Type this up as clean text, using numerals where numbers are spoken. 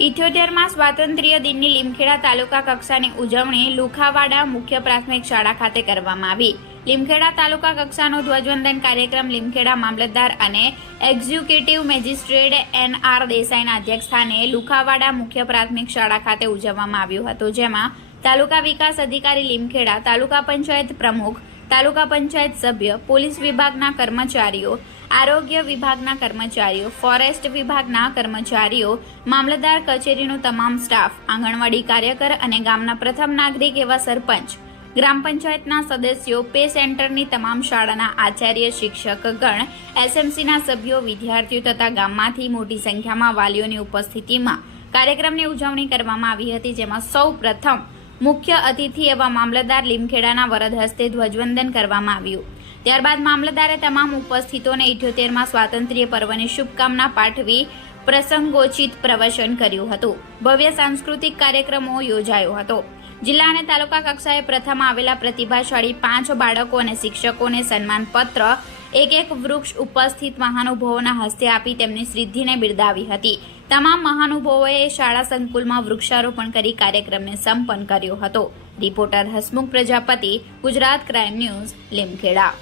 78માં સ્વાતંત્ર્ય દિનની લીમખેડા તાલુકા કક્ષાની ઉજવણી લુખાવાડા મુખ્ય પ્રાથમિક શાળા ખાતે કરવામાં આવી। લીમખેડા તાલુકા કક્ષાનો ધ્વજવંદન કાર્યક્રમ લીમખેડા મામલતદાર અને એક્ઝિક્યુટિવ મેજિસ્ટ્રેટ NR દેસાઈના અધ્યક્ષસ્થાને લુખાવાડા મુખ્ય પ્રાથમિક શાળા ખાતે ઉજવવામાં આવ્યો હતો, જેમાં તાલુકા વિકાસ અધિકારી લીમખેડા, તાલુકા પંચાયત પ્રમુખ, તાલુકા પંચાયત સભ્ય, પોલીસ વિભાગના કર્મચારીઓ, આરોગ્ય વિભાગના કર્મચારીઓ, ફોરેસ્ટ વિભાગના કર્મચારીઓ, મામલતદાર કચેરીનો તમામ સ્ટાફ, આંગણવાડી કાર્યકર અને ગામના પ્રથમ નાગરિક એવા સરપંચ, ગ્રામ પંચાયતના સદસ્યો, પે સેન્ટરની તમામ શાળાના આચાર્ય, શિક્ષક ગણ, SMCના સભ્યો, વિદ્યાર્થીઓ તથા ગામમાંથી મોટી સંખ્યામાં વાલીઓની ઉપસ્થિતિમાં કાર્યક્રમની ઉજવણી કરવામાં આવી હતી, જેમાં સૌ પ્રથમ મુખ્ય અતિથિ એવા મામલતદાર લીમખેડાના વરદ હસ્તે ધ્વજવંદન કરવામાં આવ્યું। ત્યારબાદ મામલતદારે તમામ ઉપસ્થિતોને 78માં સ્વાતંત્ર્ય પર્વની શુભકામના પાઠવી પ્રસંગોચિત પ્રવચન કર્યું હતું। ભવ્ય સાંસ્કૃતિક કાર્યક્રમો યોજાયો હતો। જિલ્લા અને તાલુકા કક્ષાએ પ્રથમ આવેલા પ્રતિભાશાળી 5 બાળકો અને શિક્ષકોને સન્માનપત્ર, એક વૃક્ષ ઉપસ્થિત મહાનુભાવોના હસ્તે આપી તેમની સિદ્ધિને બિરદાવી હતી। તમામ મહાનુભાવોએ શાળા સંકુલમાં વૃક્ષારોપણ કરી કાર્યક્રમને સંપન્ન કર્યો હતો। Reporter Hasmukh Prajapati, Gujarat crime news, Limkheda.